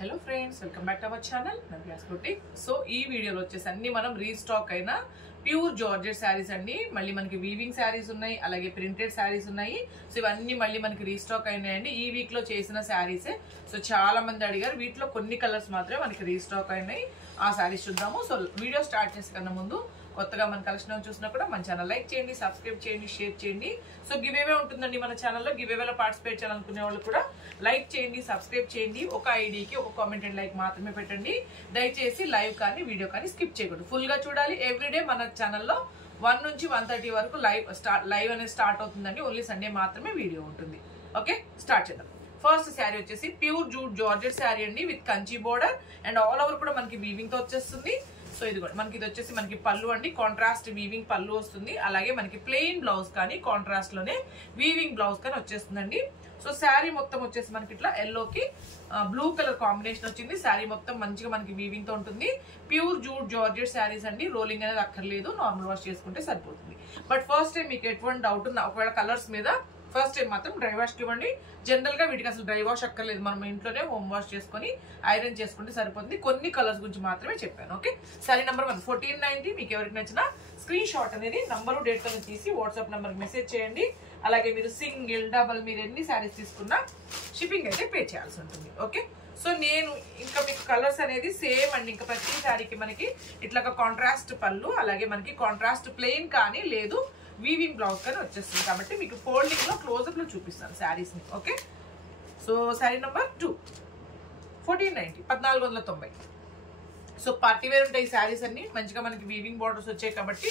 Hello friends, welcome back to our channel Navya's boutique. So ఈ వీడియోలో వచ్చేసి అన్ని మనం రీస్టాక్ అయిన ప్యూర్ జార్జెట్ శారీస్ అండి. మళ్ళీ మనకి వీవింగ్ శారీస్ ఉన్నాయి, అలాగే ప్రింటెడ్ శారీస్ ఉన్నాయి. సో ఇవన్నీ మళ్ళీ మనకి రీస్టాక్ అయినాయండి. ఈ వీక్ లో చేసిన శారీసే. సో చాలా మంది అడిగారు, వీటిలో కొన్ని కలర్స్ మాత్రమే మనకి రీస్టాక్ అయినాయి. ఆ శారీస్ చూద్దాము. సో వీడియో స్టార్ట్ చేసే కన్నా ముందు కొత్తగా మన కలెక్షన్ చూసినా కూడా మన ఛానల్ లైక్ చేయండి, సబ్స్క్రైబ్ చేయండి, షేర్ చేయండి. సో గివేవే ఉంటుందండి మన ఛానల్లో. గివేవేలో పార్టిసిపేట్ చేయాలనుకునే వాళ్ళు కూడా లైక్ చేయండి, సబ్స్క్రైబ్ చేయండి. ఒక ఐడికి ఒక కామెంట్ అండ్ లైక్ మాత్రమే పెట్టండి. దయచేసి లైవ్ కానీ వీడియో కానీ స్కిప్ చేయకూడదు, ఫుల్ గా చూడాలి. ఎవ్రీడే మన ఛానల్లో 1 నుంచి 1:30 వరకు లైవ్ అనేది స్టార్ట్ అవుతుందండి. ఓన్లీ సండే మాత్రమే వీడియో ఉంటుంది. ఓకే, స్టార్ట్ చేద్దాం. ఫస్ట్ శారీ వచ్చేసి ప్యూర్ జూట్ జార్జెట్ శారీ అండి, with Kanchi border and all over కూడా మనకి వీవింగ్ తో వచ్చేస్తుంది. సో ఇది మనకి ఇది వచ్చేసి మనకి పళ్ళు అండి, కాంట్రాస్ట్ వీవింగ్ పళ్ళు వస్తుంది. అలాగే మనకి ప్లెయిన్ బ్లౌజ్ కానీ కాంట్రాస్ట్ లోనే వీవింగ్ బ్లౌజ్ కానీ వచ్చేస్తుందండి. సో శారీ మొత్తం వచ్చేసి మనకి ఇట్లా ఎల్లోకి బ్లూ కలర్ కాంబినేషన్ వచ్చింది. శారీ మొత్తం మంచిగా మనకి వీవింగ్ తో ఉంటుంది. ప్యూర్ జూట్ జార్జెట్ శారీస్ అండి, రోలింగ్ అనేది అక్కర్లేదు, నార్మల్ వాష్ చేసుకుంటే సరిపోతుంది. బట్ ఫస్ట్ టైం మీకు ఎటువంటి డౌట్ ఉన్నా ఒకవేళ కలర్స్ మీద ఫస్ట్ టైం మాత్రం డ్రై వాష్ ఇవ్వండి. జనరల్ గా వీటికి అసలు డ్రై వాష్ అక్కర్లేదు, మనం ఇంట్లోనే హోమ్ వాష్ చేసుకుని ఐరన్ చేసుకుంటే సరిపోతుంది. కొన్ని కలర్స్ గురించి మాత్రమే చెప్పాను. Okay, sorry number 1 1490. మీకు ఎవరికి నచ్చిన స్క్రీన్ షాట్ అనేది నంబరు డేట్ తో తీసి వాట్సాప్ నెంబర్ మెసేజ్ చేయండి. అలాగే మీరు సింగిల్ డబల్ మీరు ఎన్ని శారీస్ తీసుకున్నా షిప్పింగ్ అయితే పే చేయాల్సి ఉంటుంది. ఓకే, సో నేను ఇంకా మీకు కలర్స్ అనేది సేమ్ అండి. ఇంకా ప్రతి శారీకి మనకి ఇట్లా కాంట్రాస్ట్ పళ్ళు, అలాగే మనకి కాంట్రాస్ట్ ప్లెయిన్ కానీ లేదు వీవింగ్ బ్లౌజ్ కానీ వచ్చేస్తుంది. కాబట్టి మీకు ఫోల్డింగ్ లో క్లోజప్ లో చూపిస్తాను శారీస్ ని. Okay, so sari number 2 1490 1490. So party wear ఉంటాయి ఈ శారీస్ అన్ని, మంచిగా మనకి వీవింగ్ బార్డర్స్ వచ్చాయి కాబట్టి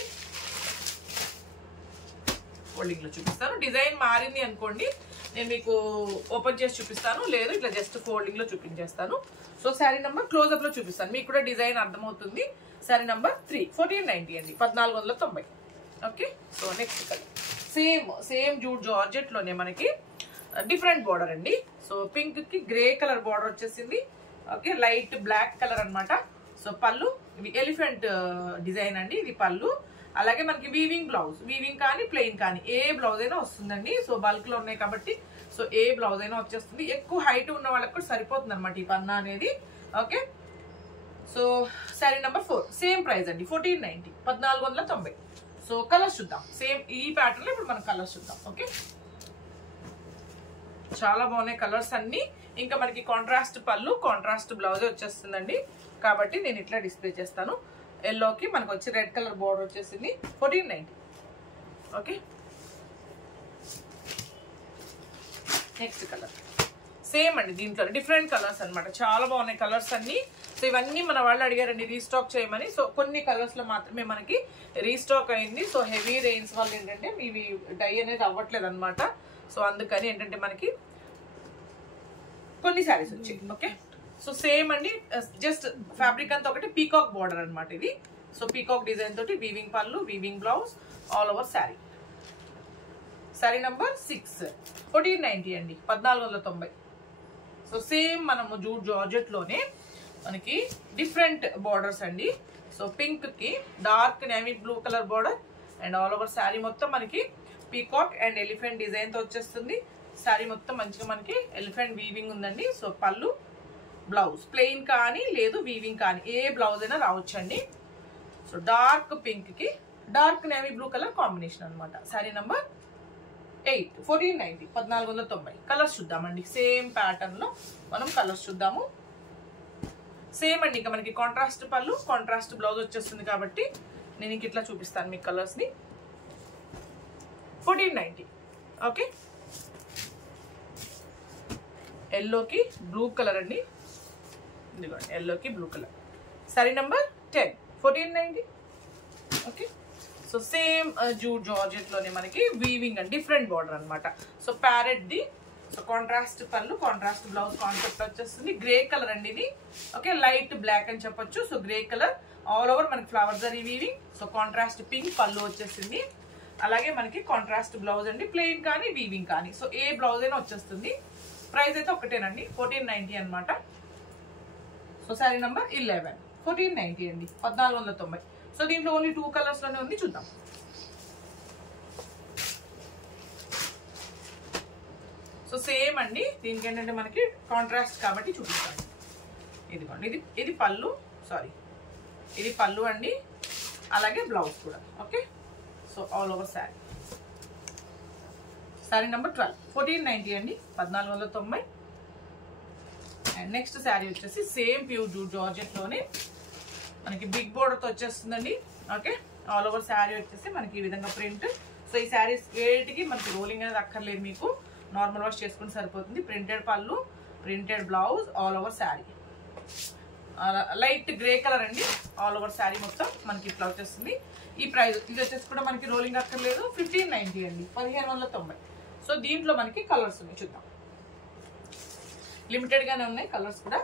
ఫోల్డింగ్ లో చూపిస్తాను. డిజైన్ మారింది అనుకోండి, నేను మీకు ఓపెన్ చేసి చూపిస్తాను, లేదు ఇట్లా జస్ట్ ఫోల్డింగ్ లో చూపించేస్తాను. సో శారీ నెంబర్ క్లోజప్ లో చూపిస్తాను, మీకు కూడా డిజైన్ అర్థమవుతుంది. శారీ నెంబర్ 3 1490 అండి, 1490. Okay, so next colour same jute georgette లోనే మనకి డిఫరెంట్ బార్డర్ అండి. సో పింక్ కి గ్రే కలర్ బార్డర్ వచ్చేసింది. ఓకే, లైట్ బ్లాక్ కలర్ అన్నమాట. సో పళ్ళు ఎలిఫెంట్ డిజైన్ అండి, ఇది పళ్ళు. అలాగే మనకి వీవింగ్ బ్లౌజ్, వీవింగ్ కానీ ప్లెయిన్ కానీ ఏ బ్లౌజ్ అయినా వస్తుందండి. సో బల్క్ లో ఉన్నాయి కాబట్టి సో ఏ బ్లౌజ్ అయినా వచ్చేస్తుంది. ఎక్కువ హైట్ ఉన్న వాళ్ళకి కూడా సరిపోతుంది అనమాట ఈ పన్నా అనేది. Okay, so sari number 4 same price అండి, 1490 1490. సో కలర్స్ చూద్దాం, సేమ్ ఈ ప్యాటర్న్ లో ఇప్పుడు మనం కలర్స్ చూద్దాం. ఓకే, చాలా బాగున్నాయి కలర్స్ అన్ని. ఇంకా మనకి కాంట్రాస్ట్ పళ్ళు, కాంట్రాస్ట్ బ్లౌజ్ వచ్చేస్తుందండి. కాబట్టి నేను ఇట్లా డిస్ప్లే చేస్తాను. ఎల్లోకి మనకు వచ్చి రెడ్ కలర్ బోర్డర్ వచ్చేసింది, 1490. ఓకే, నెక్స్ట్ కలర్ సేమ్ అండి, దీంట్లో డిఫరెంట్ కలర్స్ అనమాట. చాలా బాగున్నాయి కలర్స్ అన్ని. సో ఇవన్నీ మన వాళ్ళు అడిగారండి రీస్టాక్ చేయమని. సో కొన్ని కలర్స్ లో మాత్రమే మనకి రీస్టాక్ అయింది. సో హెవీ రెయిన్స్ వల్ల ఏంటంటే ఇవి డై అనేది అవ్వట్లేదు అనమాట. సో అందుకని ఏంటంటే మనకి కొన్ని శారీస్ వచ్చాయి. ఓకే, సో సేమ్ అండి, జస్ట్ ఫ్యాబ్రిక్ అంతా ఒకటి పీకాక్ బార్డర్ అనమాట ఇది. సో పీకాక్ డిజైన్ తోటి వీవింగ్ పళ్ళు, weaving blouse, all over sari. Sari number 6 1490 అండి, 1490. సో సేమ్ మనము జూట్ జార్జెట్ లోనే మనకి డిఫరెంట్ బార్డర్స్ అండి. సో పింక్ కి dark navy blue colour border and all over sari మొత్తం మనకి పీకాక్ అండ్ ఎలిఫెంట్ డిజైన్ తో వచ్చేస్తుంది. శారీ మొత్తం మంచిగా మనకి ఎలిఫెంట్ వీవింగ్ ఉందండి. సో పళ్ళు, బ్లౌజ్ ప్లెయిన్ కానీ లేదు వీవింగ్ కానీ ఏ బ్లౌజ్ అయినా రావచ్చండి. సో డార్క్ పింక్ కి dark navy blue colour combination అనమాట. శారీ నంబర్ 8 1490 1490. కలర్స్ చూద్దామండి, సేమ్ ప్యాటర్న్ లో మనం కలర్స్ చూద్దాము. సేమ్ అండి, ఇంకా మనకి కాంట్రాస్ట్ పళ్ళు, కాంట్రాస్ట్ బ్లౌజ్ వచ్చేస్తుంది కాబట్టి నేను ఇంక ఇట్లా చూపిస్తాను మీకు కలర్స్ ని. 1490. ఓకే, ఎల్లోకి బ్లూ కలర్ అండి, ఇదిగోండి ఎల్లోకి blue colour. Sari number 10 1490. Okay, so same jute georgette లోనే మనకి వీవింగ్ అండ్ డిఫరెంట్ బార్డర్ అనమాట. So parrot the, so contrast పళ్ళు, కాంట్రాస్ట్ బ్లౌజ్ కాన్సెప్ట్ వచ్చేస్తుంది. గ్రే కలర్ అండి ఇది. ఓకే, లైట్ బ్లాక్ అని చెప్పొచ్చు. So grey colour all over మనకి ఫ్లవర్స్ అని వీవింగ్. సో కాంట్రాస్ట్ పింక్ పళ్ళు వచ్చేసింది. అలాగే మనకి కాంట్రాస్ట్ బ్లౌజ్ అండి, ప్లెయిన్ కానీ వీవింగ్ కానీ సో ఏ బ్లౌజ్ అయినా వచ్చేస్తుంది. ప్రైస్ అయితే ఒకటేనండి, 1490 అనమాట. సో శారీ నంబర్ 11 1490 అండి, 1490. సో దీంట్లో ఓన్లీ 2 కలర్స్ లోనే ఉంది, చూద్దాం. సో సేమ్ అండి, దీనికి ఏంటంటే మనకి కాంట్రాస్ట్ కాబట్టి చూపిస్తాను. ఇదిగోండి, ఇది పళ్ళు, సారీ ఇది పళ్ళు అండి, అలాగే బ్లౌజ్ కూడా. Okay, so all over sari. Sari number 12, 1490 అండి, 1490. అండ్ నెక్స్ట్ శారీ వచ్చేసి సేమ్ ప్యూర్ జార్జెట్ లోనే మనకి బిగ్ బోర్డర్ తో వచ్చేస్తుందండి. ఓకే, ఆల్ ఓవర్ శారీ వచ్చేసి మనకి ఈ విధంగా ప్రింట్. సో ఈ శారీస్ వేటికి మనకి రోలింగ్ అనేది అక్కర్లేదు, మీకు నార్మల్ వాష్ చేసుకుని సరిపోతుంది. ప్రింటెడ్ పళ్ళు, printed blouse, all over sari. Light grey colour అండి, ఆల్ ఓవర్ శారీ మొత్తం మనకి ఇట్లా వచ్చేస్తుంది. ఈ ప్రైస్ ఇది వచ్చేసి కూడా మనకి రోలింగ్ అక్కర్లేదు, 1590 అండి, 1590. సో దీంట్లో మనకి కలర్స్ ఉన్నాయి, చూద్దాం. లిమిటెడ్ గానే ఉన్నాయి కలర్స్ కూడా.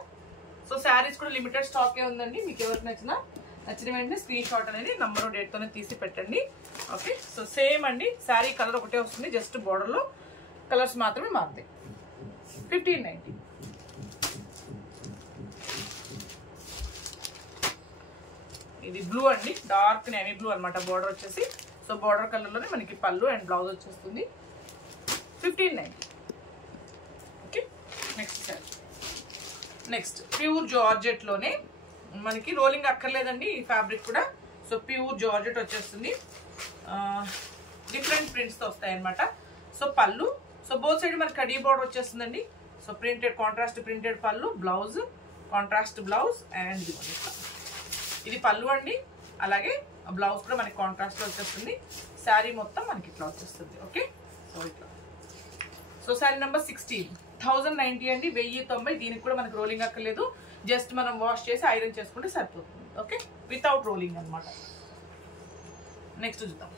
సో శారీస్ కూడా లిమిటెడ్ స్టాకే ఉందండి. మీకు ఎవరికి నచ్చిన వెంటనే స్క్రీన్ షాట్ అనేది నంబర్ డేట్ తోనే తీసి పెట్టండి. ఓకే, సో సేమ్ అండి, శారీ కలర్ ఒకటే వస్తుంది, జస్ట్ బోర్డర్ లో కలర్స్ మాత్రమే మారుతాయి. 1590. ఇది బ్లూ అండి, డార్క్ నేవీ బ్లూ అనమాట బోర్డర్ వచ్చేసి. సో బోర్డర్ కలర్ లోనే మనకి పళ్ళు అండ్ బ్లౌజ్ వచ్చేస్తుంది. 1590. Okay, next sari. Next pure georgette లోనే మనకి రోలింగ్ అక్కర్లేదండి ఈ ఫ్యాబ్రిక్ కూడా. సో ప్యూర్ జార్జెట్ వచ్చేస్తుంది, డిఫరెంట్ ప్రింట్స్ తో వస్తాయి అనమాట. సో పళ్ళు, సో బోత్ సైడ్ మనకి కడీ బోర్డర్ వచ్చేస్తుందండి. సో ప్రింటెడ్ కాంట్రాస్ట్ ప్రింటెడ్ పళ్ళు, బ్లౌజ్ కాంట్రాస్ట్ బ్లౌజ్, అండ్ ఇది పళ్ళు అండి, అలాగే బ్లౌజ్ కూడా మనకి కాంట్రాస్ట్ లో వచ్చేస్తుంది. శారీ మొత్తం మనకి ఇట్లా వచ్చేస్తుంది. ఓకే, సో ఇట్లా. సో శారీ నెంబర్ 16, 1090 అండి, 1090. దీనికి కూడా మనకి రోలింగ్ అక్కర్లేదు, జస్ట్ మనం వాష్ చేసి ఐరన్ చేసుకుంటే సరిపోతుంది. ఓకే, వితౌట్ రోలింగ్ అనమాట. నెక్స్ట్ చూద్దాం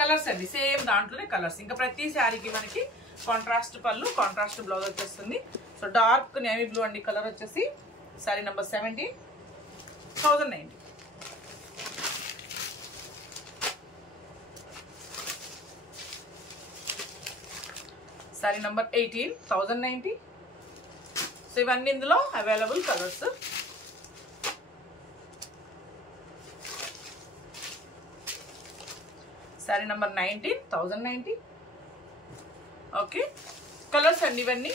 కలర్స్ అండి, సేమ్ దాంట్లోనే కలర్స్. ఇంకా ప్రతి శారీకి మనకి కాంట్రాస్ట్ పళ్ళు, కాంట్రాస్ట్ బ్లౌజ్ వచ్చేస్తుంది. సో డార్క్ నేవీ బ్లూ అండి కలర్ వచ్చేసి. Sari number 17, 1090. Sari number 18, 1090. So ఇవన్నీ ఇందులో available colours. Sari number 19, 1090. Okay, colours అండి ఇవన్నీ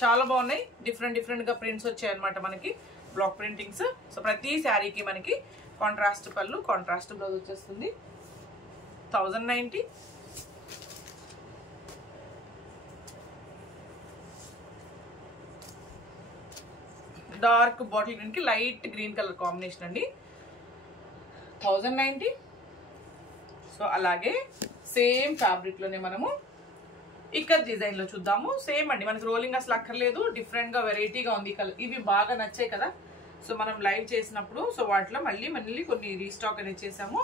చాలా బాగున్నాయి, డిఫరెంట్ గా ప్రింట్స్ వచ్చాయి అనమాట మనకి, బ్లాక్ ప్రింటింగ్స్. సో ప్రతి శారీకి మనకి కాంట్రాస్ట్ పళ్ళు, కాంట్రాస్ట్ బ్లౌజ్ వచ్చేస్తుంది. 1090. డార్క్ బాటిల్ గ్రీన్ కి లైట్ గ్రీన్ కలర్ కాంబినేషన్ అండి, 1090. సో అలాగే సేమ్ ఫ్యాబ్రిక్ లోనే మనము ఇక్కడ డిజైన్ లో చూద్దాము. సేమ్ అండి, మనకి రోలింగ్ అసలు అక్కర్లేదు, డిఫరెంట్ గా వెరైటీగా ఉంది కలర్. ఇవి బాగా నచ్చాయి కదా, సో మనం లైవ్ చేసినప్పుడు. సో వాటిలో మళ్ళీ కొన్ని రీస్టాక్ అనేది చేసాము.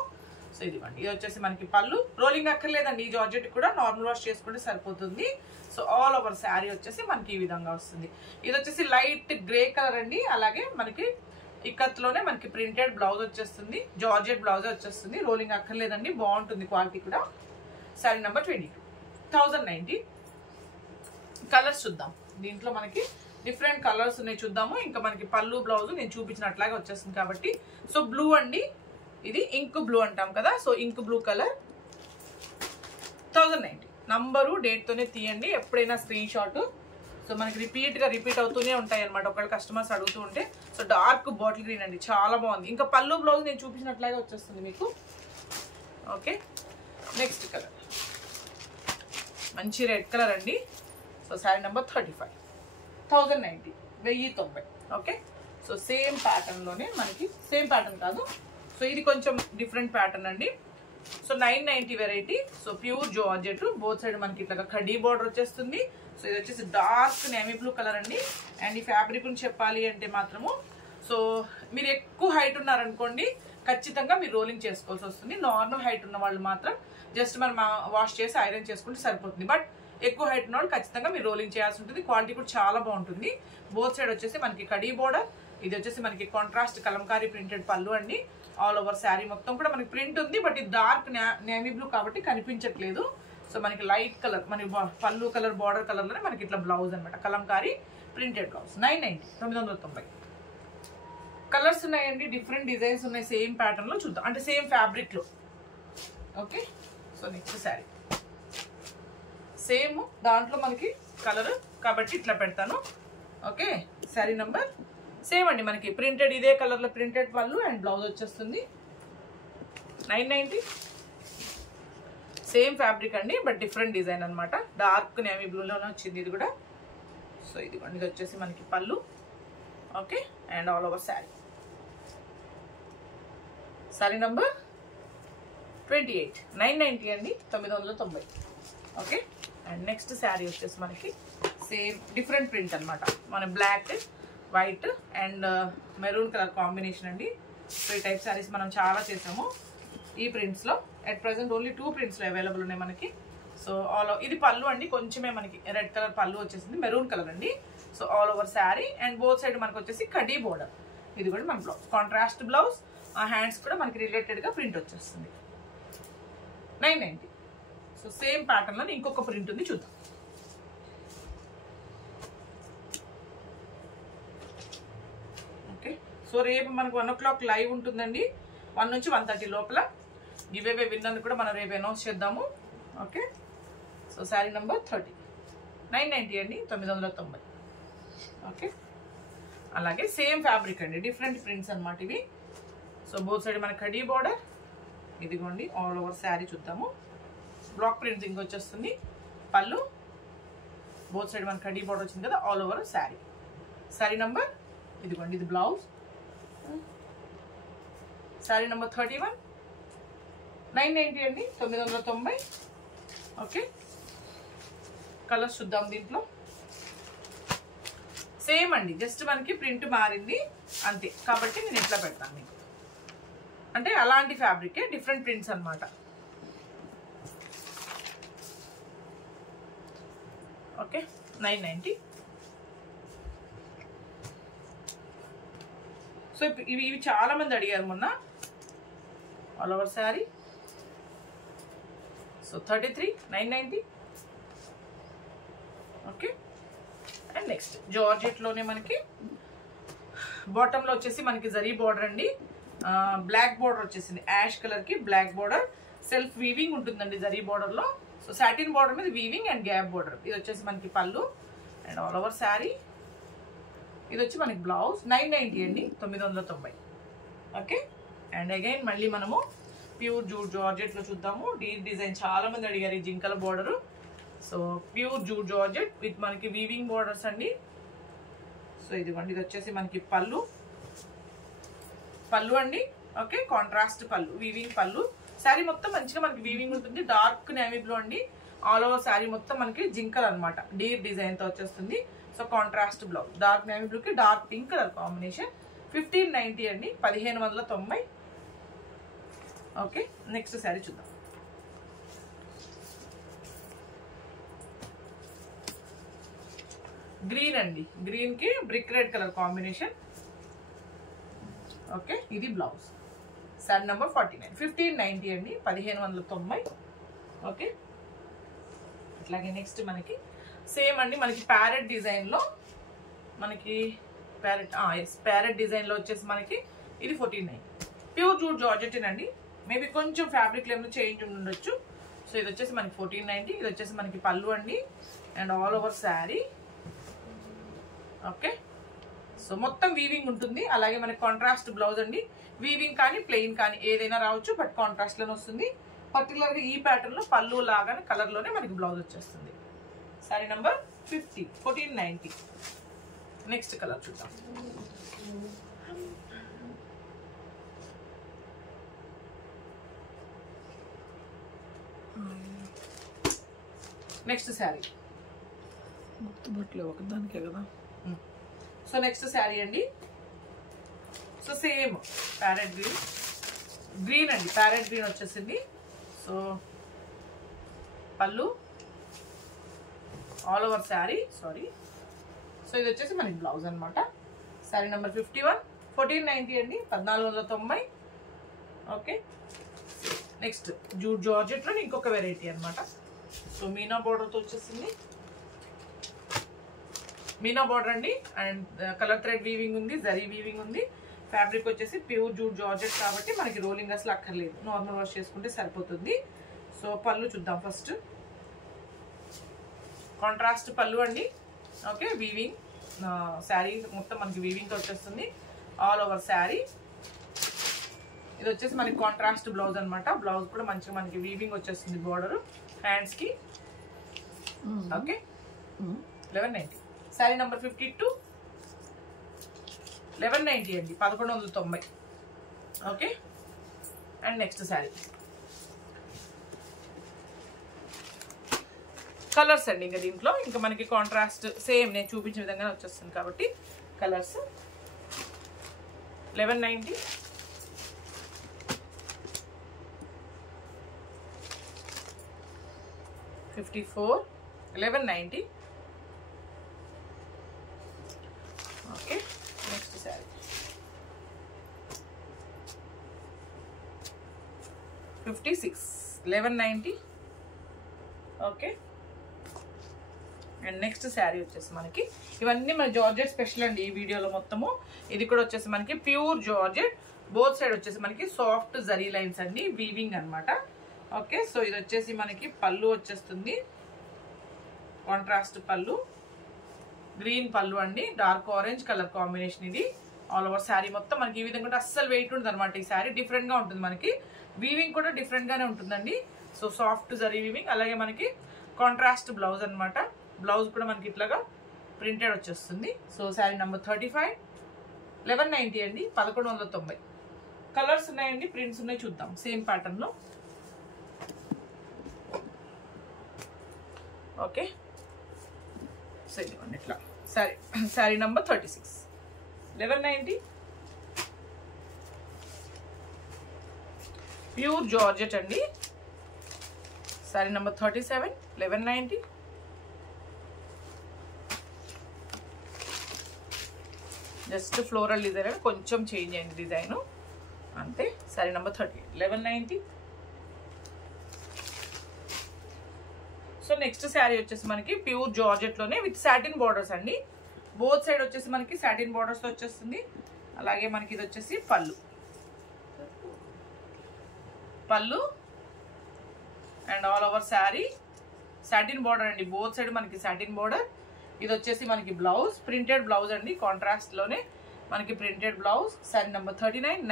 సో ఇదివ్వండి, ఇది వచ్చేసి మనకి పళ్ళు, రోలింగ్ అక్కర్లేదండి. ఈ జార్జెట్ కూడా నార్మల్ వాష్ చేసుకుంటే సరిపోతుంది. సో ఆల్ ఓవర్ శారీ వచ్చేసి మనకి ఈ విధంగా వస్తుంది. ఇది వచ్చేసి లైట్ గ్రే కలర్ అండి, అలాగే మనకి ఇక్కత్లోనే మనకి ప్రింటెడ్ బ్లౌజ్ వచ్చేస్తుంది, జార్జెట్ బ్లౌజ్ వచ్చేస్తుంది. రోలింగ్ అక్కర్లేదండి, బాగుంటుంది క్వాలిటీ కూడా. శారీ నెంబర్ 22, 1090. కలర్స్ చూద్దాం. దీంట్లో మనకి డిఫరెంట్ కలర్స్ ఉన్నాయి, చూద్దాము. ఇంకా మనకి పళ్ళు బ్లౌజ్ నేను చూపించినట్లాగే వచ్చేస్తుంది కాబట్టి. సో బ్లూ అండి, ఇది ఇంక్ బ్లూ అంటాం కదా. So ink blue colour, 1090. Number date తోనే తీయండి ఎప్పుడైనా స్క్రీన్ షాట్. సో మనకి రిపీట్ అవుతూనే ఉంటాయి అనమాట, ఒకవేళ కస్టమర్స్ అడుగుతూ ఉంటే. సో డార్క్ బాటిల్ గ్రీన్ అండి, చాలా బాగుంది. ఇంకా పళ్ళు బ్లౌజ్ నేను చూపించినట్లాగే వచ్చేస్తుంది మీకు. ఓకే, నెక్స్ట్ కలర్ మంచి రెడ్ కలర్ అండి. So sari number 35, 1090, 1090. Okay, so same pattern లోనే మనకి, సేమ్ ప్యాటర్న్ కాదు, సో ఇది కొంచెం డిఫరెంట్ ప్యాటర్న్ అండి. So 990 variety. So pure georgette, both side మనకి ఇట్లా కడీ బార్డర్ వచ్చేస్తుంది. సో ఇది వచ్చేసి డార్క్ నేవీ బ్లూ కలర్ అండి. అండ్ ఈ ఫ్యాబ్రిక్ గురించి చెప్పాలి అంటే మాత్రము, సో మీరు ఎక్కువ హైట్ ఉన్నారనుకోండి, ఖచ్చితంగా మీరు రోలింగ్ చేసుకోవాల్సి వస్తుంది. నార్మల్ హైట్ ఉన్న వాళ్ళు మాత్రం జస్ట్ మనం వాష్ చేసి ఐరన్ చేసుకుంటే సరిపోతుంది. బట్ ఎక్కువ హైట్ ఉన్న వాళ్ళు ఖచ్చితంగా మీరు రోలింగ్ చేయాల్సి ఉంటుంది. క్వాలిటీ కూడా చాలా బాగుంటుంది. బోత్ సైడ్ వచ్చేసి మనకి కడీ బోర్డర్, ఇది వచ్చేసి మనకి కాంట్రాస్ట్ కలంకారీ ప్రింటెడ్ పళ్ళు అండి. ఆల్ ఓవర్ శారీ మొత్తం కూడా మనకి ప్రింట్ ఉంది, బట్ ఇది డార్క్ నేవీ బ్లూ కాబట్టి కనిపించట్లేదు. సో మనకి లైట్ కలర్, మనకి పళ్ళు కలర్ బార్డర్ కలర్ లోనే మనకి ఇట్లా బ్లౌజ్ అనమాట, కలంకారీ ప్రింటెడ్ బ్లౌజ్. 990, 990. కలర్స్ ఉన్నాయండి, డిఫరెంట్ డిజైన్స్ ఉన్నాయి, సేమ్ ప్యాటర్న్ లో చూద్దాం, అంటే సేమ్ ఫ్యాబ్రిక్ లో. Okay, so next sari same దాంట్లో మనకి కలర్ కాబట్టి ఇట్లా పెడతాను. ఓకే, శారీ నంబర్ సేమ్ అండి మనకి ప్రింటెడ్ ఇదే కలర్లో ప్రింటెడ్ పళ్ళు అండ్ బ్లౌజ్ వచ్చేస్తుంది 990 సేమ్ ఫ్యాబ్రిక్ అండి బట్ డిఫరెంట్ డిజైన్ అనమాట డార్క్ నేవీ బ్లూలోనే వచ్చింది ఇది కూడా సో ఇది వచ్చేసి మనకి పళ్ళు okay and all over sari sari number 28 990 అండి 990 ఓకే అండ్ నెక్స్ట్ శారీ వచ్చేసి మనకి సేమ్ డిఫరెంట్ ప్రింట్ అనమాట మన black white and maroon colour combination అండి సో ఈ టైప్ శారీస్ మనం చాలా చేసాము ఈ ప్రింట్స్లో అట్ ప్రెసెంట్ ఓన్లీ 2 ప్రింట్స్లో అవైలబుల్ ఉన్నాయి మనకి సో ఆల్ ఇది పళ్ళు అండి కొంచెమే మనకి రెడ్ కలర్ పళ్ళు వచ్చేసింది మెరూన్ కలర్ అండి so all over sari and both side మనకు వచ్చేసి కడీ బోర్డర్ ఇది కూడా మన బ్లౌజ్ కాంట్రాస్ట్ బ్లౌజ్ ఆ హ్యాండ్స్ కూడా మనకి రిలేటెడ్గా ప్రింట్ వచ్చేస్తుంది 990 సో సేమ్ ప్యాటర్న్లో ఇంకొక ప్రింట్ ఉంది చూద్దాం ఓకే సో రేపు మనకు 1 o'clock లైవ్ ఉంటుందండి 1 నుంచి 1:30 లోపల గివ్ అవే విన్నర్ని కూడా మనం రేపు అనౌన్స్ చేద్దాము ఓకే సో శారీ నెంబర్ 30 990 అండి 990 ఓకే అలాగే సేమ్ ఫ్యాబ్రిక్ అండి డిఫరెంట్ ప్రింట్స్ అనమాట ఇవి సో బోత్ సైడ్ మన కడీ బోర్డర్ ఇదిగోండి ఆల్ ఓవర్ శారీ చూద్దాము బ్లాక్ ప్రింటింగ్ వచ్చేస్తుంది పళ్ళు బోత్ సైడ్ మన కడీ బోర్డర్ వచ్చింది కదా all over sari sari number ఇదిగోండి ఇది బ్లౌజ్ శారీ నెంబర్ 31 990 అండి 990 ఓకే కలర్స్ చూద్దాం దీంట్లో సేమ్ అండి జస్ట్ మనకి ప్రింట్ మారింది అంతే కాబట్టి నేను ఇట్లా పెడతాను మీకు అంటే అలాంటి ఫ్యాబ్రికే డిఫరెంట్ ప్రింట్స్ అనమాట ఓకే 990 సో ఇవి చాలా మంది అడిగారు మొన్న all over sari so 33 990 okay and next జార్జెట్లోనే మనకి బాటంలో వచ్చేసి మనకి జరీ బోర్డర్ అండి బ్లాక్ బోర్డర్ వచ్చేసింది యాష్ కలర్కి బ్లాక్ బోర్డర్ సెల్ఫ్ వీవింగ్ ఉంటుందండి జరీ బోర్డర్లో సో సాటిన్ బోర్డర్ మీద వీవింగ్ అండ్ గ్యాప్ బోర్డర్ ఇది వచ్చేసి మనకి పళ్ళు అండ్ ఆల్ ఓవర్ శారీ ఇది వచ్చి మనకి బ్లౌజ్ 990 అండి 990 ఓకే అండ్ అగైన్ మళ్ళీ మనము ప్యూర్ జూట్ జార్జెట్లో చూద్దాము డీప్ డిజైన్ చాలా మంది అడిగారు ఈ జింకల border so pure jute georgette with మనకి వీవింగ్ బోర్డర్స్ అండి సో ఇదిగోండి ఇది వచ్చేసి మనకి పళ్ళు అండి ఓకే కాంట్రాస్ట్ పళ్ళు వీవింగ్ పళ్ళు శారీ మొత్తం మంచిగా మనకి వీవింగ్ ఉంటుంది డార్క్ నేవీ బ్లూ అండి ఆల్ ఓవర్ శారీ మొత్తం మనకి జింకల్ అనమాట డీప్ డిజైన్ తో వచ్చేస్తుంది so contrast blouse dark navy blue కి డార్క్ పింక్ కలర్ కాంబినేషన్ 1590 అండి 1590 ఓకే నెక్స్ట్ శారీ చూద్దాం గ్రీన్ అండి గ్రీన్ కి brick red colour combination okay ఇది బ్లౌజ్ శారీ నెంబర్ 49 1590 అండి 1590 ఓకే అట్లాగే నెక్స్ట్ మనకి సేమ్ అండి మనకి ప్యారెట్ డిజైన్ లో మనకి ప్యారెట్ డిజైన్ లో వచ్చేసి మనకి ఇది 1490 ప్యూర్ జూట్ జార్జెట్ అండి మేబీ కొంచెం ఫ్యాబ్రిక్ ఏమైనా చేంజ్ ఉండొచ్చు సో ఇది వచ్చేసి మనకి 1490 ఇది వచ్చేసి మనకి పళ్ళు అండి and all over sari okay so మొత్తం వీవింగ్ ఉంటుంది అలాగే మనకి కాంట్రాస్ట్ బ్లౌజ్ అండి వీవింగ్ కానీ ప్లెయిన్ కానీ ఏదైనా రావచ్చు బట్ కాంట్రాస్ట్ లోనే వస్తుంది పర్టికులర్ గా ఈ ప్యాటర్న్ లో పళ్ళు లాగానే కలర్ లోనే మనకి బ్లౌజ్ వచ్చేస్తుంది సారీ నంబర్ 50 1490 నెక్స్ట్ కలర్ చూద్దాం నెక్స్ట్ శారీ గుర్తుపట్టలే ఒకదానికే కదా సో నెక్స్ట్ శారీ అండి సో సేమ్ ప్యారెట్ గ్రీన్ అండి ప్యారెట్ గ్రీన్ వచ్చేసింది సో పళ్ళు all over sari sorry so ఇది వచ్చేసి మనకి బ్లౌజ్ అనమాట శారీ నెంబర్ 51 1490 అండి 1490 ఓకే నెక్స్ట్ జూట్ జార్జెట్లో ఇంకొక వెరైటీ అనమాట సో మీనా బోర్డర్తో వచ్చేసింది మీనా బోర్డర్ అండి అండ్ కలర్ థ్రెడ్ వీవింగ్ ఉంది జరీ వీవింగ్ ఉంది ఫ్యాబ్రిక్ వచ్చేసి ప్యూర్ జూట్ జార్జెట్ కాబట్టి మనకి రోలింగ్ అసలు అక్కర్లేదు నార్మల్ వాష్ చేసుకుంటే సరిపోతుంది సో పళ్ళు చూద్దాం ఫస్ట్ కాంట్రాస్ట్ పళ్ళు అండి ఓకే వీవింగ్ శారీ మొత్తం మనకి వీవింగ్ తో వచ్చేస్తుంది ఆల్ ఓవర్ శారీ. ఇది వచ్చేసి మనకి కాంట్రాస్ట్ బ్లౌజ్ అనమాట. బ్లౌజ్ కూడా మంచిగా మనకి వీవింగ్ వచ్చేస్తుంది బోర్డర్ హ్యాండ్స్ కి. ఓకే 1190. శారీ నెంబర్ 52 1190 అండి, 1190. Okay and next sari colours అండి. ఇంకా దీంట్లో ఇంకా మనకి కాంట్రాస్ట్ సేమ్ నేను చూపించిన విధంగా వచ్చేస్తుంది కాబట్టి colours 1190. $54 1190. Okay next sari 56 1190. Okay and next sari వచ్చేసి మనకి ఇవన్నీ మన జార్జెట్ స్పెషల్ అండి ఈ వీడియోలో మొత్తము. ఇది కూడా వచ్చేసి మనకి ప్యూర్ జార్జెట్, బోత్ సైడ్ వచ్చేసి మనకి సాఫ్ట్ జరీ లైన్స్ అండి, వీవింగ్ అన్నమాట. ఓకే సో ఇది వచ్చేసి మనకి పళ్ళు వచ్చేస్తుంది, కాంట్రాస్ట్ పళ్ళు, గ్రీన్ పళ్ళు అండి, డార్క్ ఆరెంజ్ కలర్ కాంబినేషన్. ఇది ఆల్ ఓవర్ శారీ మొత్తం మనకి ఈ విధంగా అస్సలు వెయిట్ ఉంటుంది అనమాట. ఈ శారీ డిఫరెంట్ గా ఉంటుంది, మనకి వీవింగ్ కూడా డిఫరెంట్ గానే ఉంటుందండి. సో సాఫ్ట్ జరీ వీవింగ్, అలాగే మనకి కాంట్రాస్ట్ బ్లౌజ్ అనమాట. బ్లౌజ్ కూడా మనకి ఇట్లాగా ప్రింటెడ్ వచ్చేస్తుంది. సో శారీ నెంబర్ 35 1190 అండి, 1190. కలర్స్ ఉన్నాయండి, ప్రింట్స్ ఉన్నాయి, చూద్దాం సేమ్ ప్యాటర్న్ లో. ఓకే సో ఇదిగోండి ఇట్లా శారీ నెంబర్ 36 1190. ప్యూర్ జార్జెట్ అండి. Sari number 37 1190. Just floral design కొంచెం చేంజ్ అయింది డిజైన్ అంతే. Sari number 30 1190. So next sari వచ్చేసి మనకి ప్యూర్ జార్జెట్ లోనే విత్ సాటిన్ బార్డర్స్ అండి. బోత్ సైడ్ వచ్చేసి మనకి సాటిన్ బార్డర్స్ తో వచ్చేస్తుంది. అలాగే మనకి ఇది వచ్చేసి పళ్ళు and all over sari satin border అండి, బోత్ సైడ్ మనకి సాటిన్ బార్డర్. ఇది వచ్చేసి మనకి బ్లౌజ్, ప్రింటెడ్ బ్లౌజ్ అండి, కాంట్రాస్ట్ లోనే మనకి ప్రింటెడ్ బ్లౌజ్. శారీ నెంబర్ 39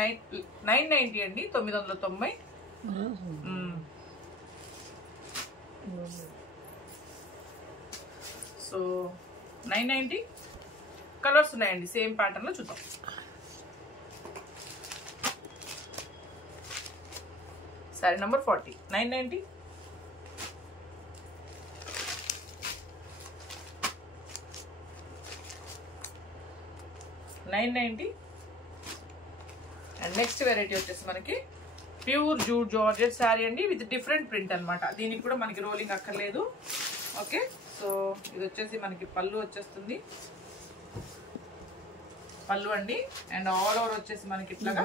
990 అండి, 990. సో 990. కలర్స్ ఉన్నాయండి సేమ్ ప్యాటర్న్ లో, చూద్దాం. Sari number 40 990. And next variety వచ్చేసి మనకి ప్యూర్ జూట్ జార్జెట్ శారీ అండి విత్ డిఫరెంట్ ప్రింట్ అనమాట. దీనికి కూడా మనకి రోలింగ్ అక్కర్లేదు. ఓకే సో ఇది వచ్చేసి మనకి పళ్ళు వచ్చేస్తుంది, పళ్ళు అండి. అండ్ ఆల్ ఓవర్ వచ్చేసి మనకి ఇట్లాగా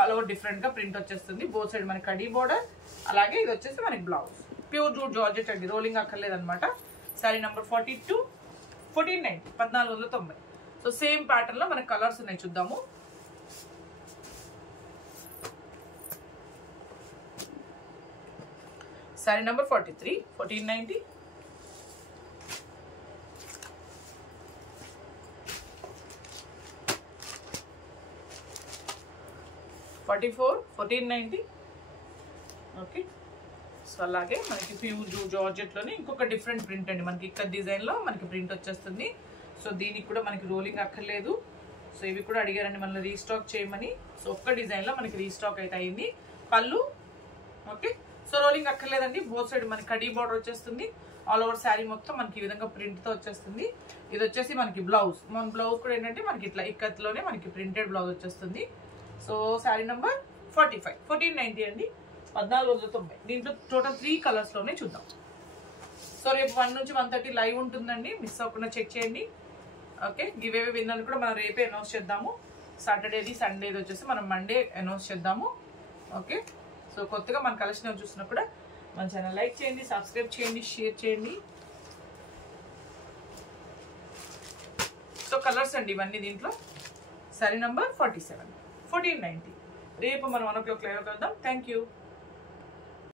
ఆల్ ఓవర్ డిఫరెంట్ గా ప్రింట్ వచ్చేస్తుంది. బోత్ సైడ్ మనకి కడీ బోర్డర్, అలాగే ఇది వచ్చేసి మనకి బ్లౌజ్. ప్యూర్ జూట్ జార్జెట్ అండి, రోలింగ్ అక్కర్లేదు అనమాట. Sari number 42 1490 1490. So same pattern లో మనకి కలర్స్ ఉన్నాయి, చూద్దాము. శారీ నెంబర్ 43 1490. $44 1490. ఓకే సో అలాగే మనకి ప్యూర్ జార్జెట్ లోనే ఇంకొక డిఫరెంట్ ప్రింట్ అండి, మనకి ఇక్కడ డిజైన్ లో మనకి ప్రింట్ వచ్చేస్తుంది. సో దీనికి కూడా మనకి రోలింగ్ అక్కర్లేదు. సో ఇవి కూడా అడిగారండి మనల్ని రీస్టాక్ చేయమని. సో ఒక్క డిజైన్ లో మనకి రీస్టాక్ అయితే అయింది. పళ్ళు ఓకే సో రోలింగ్ అక్కర్లేదండి, బోత్ సైడ్ మనకి కడీ బార్డర్ వచ్చేస్తుంది. ఆల్ ఓవర్ శారీ మొత్తం మనకి ఈ విధంగా ప్రింట్ తో వచ్చేస్తుంది. ఇది వచ్చేసి మనకి బ్లౌజ్, మన బ్లౌజ్ కూడా ఏంటంటే మనకి ఇట్లా ఇక్కత్లోనే మనకి ప్రింటెడ్ బ్లౌజ్ వచ్చేస్తుంది. సో శారీ నెంబర్ 45 1490 అండి, 1490. దీంట్లో టోటల్ 3 కలర్స్ లోనే చూద్దాం. సో రేపు 1 నుంచి 1:30 లైవ్ ఉంటుందండి, మిస్ అవ్వకుండా చెక్ చేయండి. ఓకే గివ్ అవే విన్నర్ని కూడా మనం రేపే అనౌన్స్ చేద్దాము. సాటర్డేది సండేది వచ్చేసి మనం మండే అనౌన్స్ చేద్దాము. ఓకే సో కొత్తగా మన కలెక్షన్ చూసినా కూడా మన ఛానల్ లైక్ చేయండి, సబ్స్క్రైబ్ చేయండి, షేర్ చేయండి. సో కలర్స్ అండి ఇవన్నీ దీంట్లో. శారీ నెంబర్ 47 1490. రేపు మనం 1 o'clock లైవ్ కలుద్దాం. Thank you.